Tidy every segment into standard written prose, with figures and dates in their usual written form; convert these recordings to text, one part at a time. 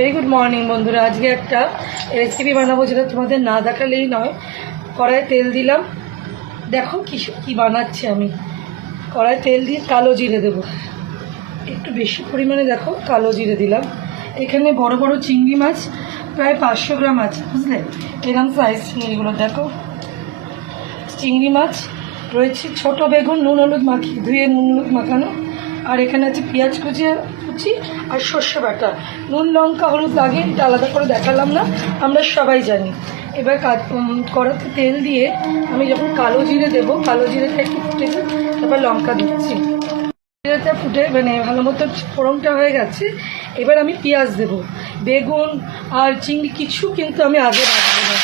Very good morning বন্ধুরা। আজকে একটা রেসিপি বানাবো যেটা তোমাদের না দেখালেই নয়। কড়াইয়ে তেল দিলাম, দেখো কি বানাচ্ছি আমি। কড়াইয়ে তেল দিয়ে কালো জিরে দেবো, একটু বেশি পরিমাণে দেখো কালো জিরে দিলাম। এখানে বড় বড় চিংড়ি মাছ প্রায় 500 গ্রাম আছে, বুঝলে, এরকম সাইজ চিংড়িগুলো দেখো। চিংড়ি মাছ রয়েছে, ছোট বেগুন নুন হলুদ মাখিয়ে ধুয়ে নুন হলুদ মাখানো, আর এখানে আছে পেঁয়াজ কুচি আর সর্ষে বাটা। নুন লঙ্কা হলুদ লাগে, এটা আলাদা করে দেখালাম না, আমরা সবাই জানি। এবার কড়াতে তেল দিয়ে আমি যখন কালো জিরে দেবো, কালো জিরেটা একটু ফুটে যায়, তারপর লঙ্কা দিচ্ছি। জিরেটা ফুটে মানে ভালো মতো ফোড়নটা হয়ে গেছে। এবার আমি পেঁয়াজ দেবো। বেগুন আর চিংড়ি কিছু কিন্তু আমি আগে রাখবো না।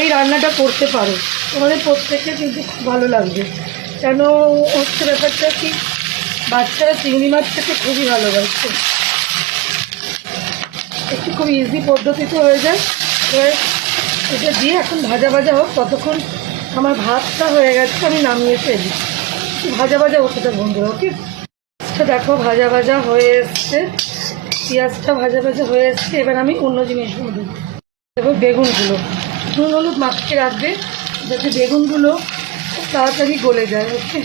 এই রান্নাটা করতে পারো, তোমাদের প্রত্যেকের কিন্তু খুব ভালো লাগবে। কেন হচ্ছে ব্যাপারটা কি, বাচ্চারা চিংড়ি মাছ খেতে খুবই ভালোবাসে। একটু খুব ইজি পদ্ধতিতে হয়ে যায়। এবার এটা দিয়ে এখন ভাজা ভাজা হোক, ততক্ষণ আমার ভাতটা হয়ে গেছে, আমি নামিয়ে ফেলি। ভাজা ভাজা হতে থাক বন্ধুরা, ওকে। দেখো ভাজা ভাজা হয়ে এসছে, পেঁয়াজটা ভাজা ভাজা হয়ে এসছে। এবার আমি অন্য জিনিসগুলো দেবো। এবার বেগুনগুলো নুন হলুদ মাখিয়ে রাখবে, যাতে বেগুনগুলো খুব তাড়াতাড়ি গলে যায়, ওকে।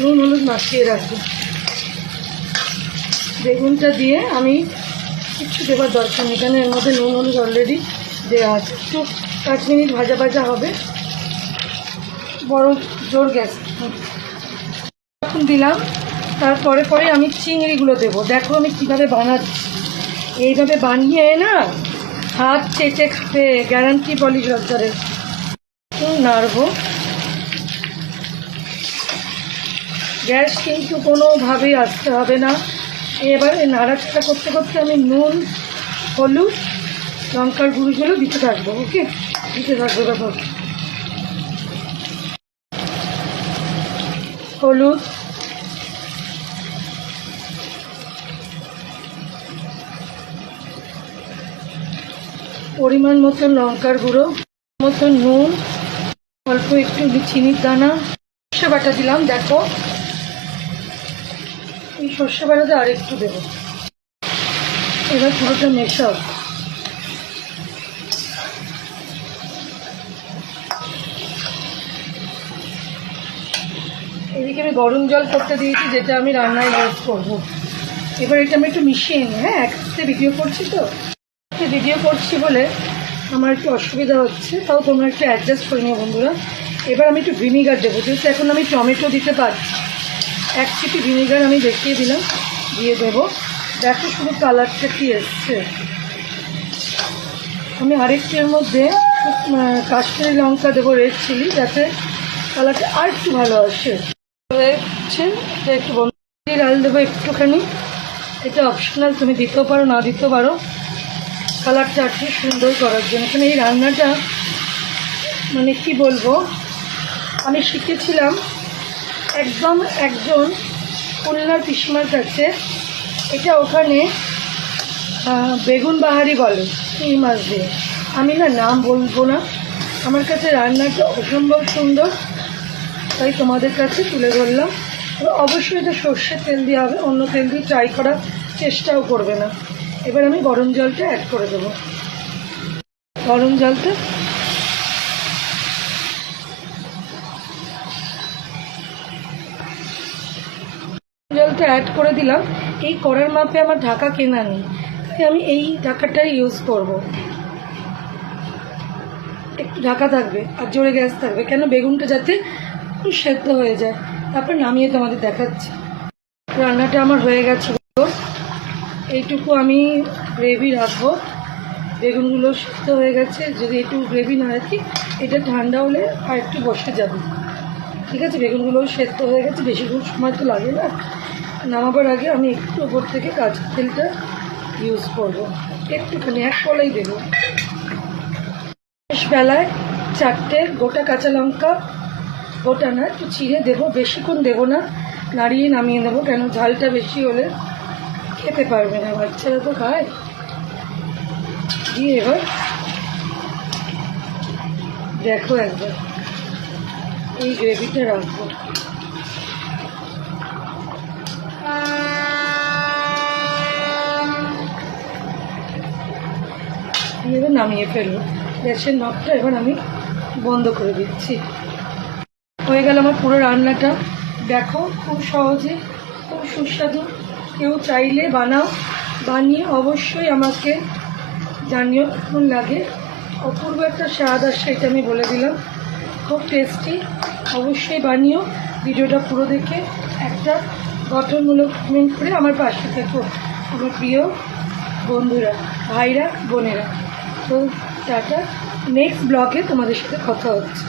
নুন হলুদ মাখিয়ে রাখবে। বেগুনটা দিয়ে আমি কিছু দেওয়ার দরকার নেই, এখানে এর মধ্যে নুন হলুদ অলরেডি দেওয়া আছে। একটু 5 মিনিট ভাজা ভাজা হবে, বড় জোর গ্যাস এখন দিলাম। তারপরে আমি চিংড়িগুলো দেবো। দেখো আমি কীভাবে বানাচ্ছি, এইভাবে বানিয়ে না হাত চেটে খাবে, গ্যারান্টি বলি সরকারের। নাড়বো, গ্যাস কিন্তু কোনোভাবেই আসতে হবে না। এবারে নাড়াচাড়া করতে করতে আমি নুন হলুদ লঙ্কার গুঁড়োগুলো দিতে থাকবো, ওকে। দিতে থাকবো, দেখো হলুদ, পরিমাণ মতো লঙ্কার গুঁড়ো, মতো নুন, অল্প একটু চিনির দানা, সর্ষে বাটা দিলাম। দেখো এই সর্ষে বাটাটা আর একটু দেবো। এবার পুরোটা মেশাও। এদিকে আমি গরম জল করতে দিয়েছি, যেটা আমি রান্নায় ইউজ করবো। এবার এটা আমি একটু মিশিয়ে নিই। হ্যাঁ, একসাথে ভিডিও করছি তো, ভিডিও করছি বলে আমার একটু অসুবিধা হচ্ছে, তাও তোমরা একটু অ্যাডজাস্ট করে নিও বন্ধুরা। এবার আমি একটু ভিনিগার দেবো, যেহেতু এখন আমি টমেটো দিতে পারছি। 1 চিপি ভিনিগার আমি দেখিয়ে দিলাম, দিয়ে দেবো। দেখো শুধু কালারটা কি এসছে। আমি আরেকটু এর মধ্যে কাশ্মীরি লঙ্কা দেবো, রেড চিলি, যাতে কালারটা আর একটু ভালো আসে। হচ্ছে একটু বন্ধু ডাল দেবো একটুখানি, এটা অপশনাল, তুমি দিতেও পারো না দিতেও পারো, কালারটা একটু সুন্দর করার জন্য। এখানে এই রান্নাটা মানে কি বলবো, আমি শিখেছিলাম একদম একজন খুলনার পিসিমার কাছে। এটা ওখানে বেগুন বাহারি বলে, এই মাছ দিয়ে। আমি না নাম বলবো না, আমার কাছে রান্নাটা অসম্ভব সুন্দর, তাই তোমাদের কাছে তুলে ধরলাম। অবশ্যই এটা সর্ষের তেল দিয়ে হবে, অন্য তেল দিয়ে ট্রাই করার চেষ্টাও করবে না। এবার আমি গরম জলটা অ্যাড করে দেবো। গরম জলটা অ্যাড করে দিলাম। এই কড়ার মাপে আমার ঢাকা কেনা নেই, তাই আমি এই ঢাকাটাই ইউজ করব। একটু ঢাকা থাকবে আর জোরে গ্যাস থাকবে, কেন বেগুনটা যাতে সেদ্ধ হয়ে যায়। তারপর নামিয়ে তোমাদের দেখাচ্ছি। রান্নাটা আমার হয়ে গেছে, এইটুকু আমি গ্রেভি রাখবো। বেগুনগুলো সেদ্ধ হয়ে গেছে, যদি একটু গ্রেভি না রাখি, এটা ঠান্ডা হলে আর একটু বসে যাবে। ঠিক আছে, বেগুনগুলো সেদ্ধ হয়ে গেছে, বেশিক্ষণ সময় তো লাগে না। নামাবার আগে আমি একটু ওপর থেকে কাঁচা তেলটা ইউজ করবো, একটুখানি, 1 কলাই দেবো। শেষ বেলায় 4টে গোটা কাঁচা লঙ্কা, গোটা না একটু চিড়ে দেবো, বেশিক্ষণ দেবো না, নাড়িয়ে নামিয়ে নেবো। কেন ঝালটা বেশি হলে খেতে পারবে না, বাচ্চারা তো খায়। দিয়ে এবার দেখো একবার এই গ্রেভিটা রাখবো। এবার নামিয়ে ফেলবো। গ্যাসের নবটা এবার আমি বন্ধ করে দিচ্ছি। হয়ে গেল আমার পুরো রান্নাটা। দেখো খুব সহজে, খুব সুস্বাদু। কেউ চাইলে বানাও, বানিয়ে অবশ্যই আমাকে জানিও কেমন লাগে। অপূর্ব একটা স্বাদ আসে, এটা আমি বলে দিলাম। খুব টেস্টি, অবশ্যই বানিও। ভিডিওটা পুরো দেখে একটা গঠনমূলক কমেন্ট করে আমার পাশে থেকো আমার প্রিয় বন্ধুরা, ভাইরা, বোনেরা। তো টাটা, নেক্সট ব্লগে তোমাদের সাথে কথা হচ্ছে।